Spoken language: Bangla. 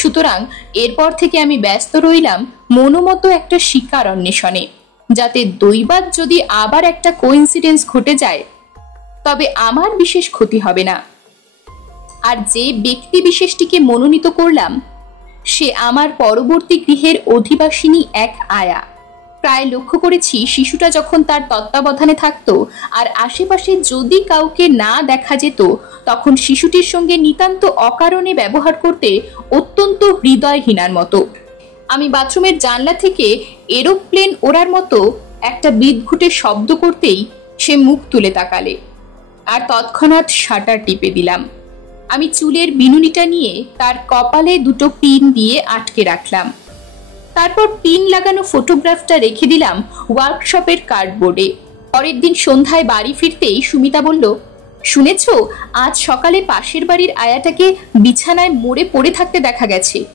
সুতরাং এরপর থেকে আমি ব্যস্ত রইলাম মনোমতো একটা শিকার অন্বেষণে, যাতে দৈবাৎ যদি আবার একটা কোইন্সিডেন্স ঘটে যায় তবে আমার বিশেষ ক্ষতি হবে না। আর যে ব্যক্তি বিশেষটিকে মনোনীত করলাম সে আমার পরবর্তী গৃহের অধিবাসিনী এক আয়া। প্রায় লক্ষ্য করেছি শিশুটা যখন তার তত্ত্বাবধানে থাকতো আর আশেপাশে যদি কাউকে না দেখা যেত তখন শিশুটির সঙ্গে নিতান্ত অকারণে ব্যবহার করতে অত্যন্ত হৃদয়হীনার মতো। আমি বাথরুমের জানলা থেকে এরোপ্লেন ওড়ার মতো একটা বিদঘুটে শব্দ করতেই সে মুখ তুলে তাকালে আর তৎক্ষণাৎ শাটার টিপে দিলাম। আমি চুলের বিনুনিটা নিয়ে তার কপালে দুটো পিন দিয়ে আটকে রাখলাম। তারপর পিন লাগানো ফটোগ্রাফটা রেখে দিলাম ওয়ার্কশপের কার্ডবোর্ডে। পরের দিন সন্ধ্যায় বাড়ি ফিরতেই সুমিতা বলল, শুনেছ, আজ সকালে পাশের বাড়ির আয়াটাকে বিছানায় মরে পড়ে থাকতে দেখা গেছে।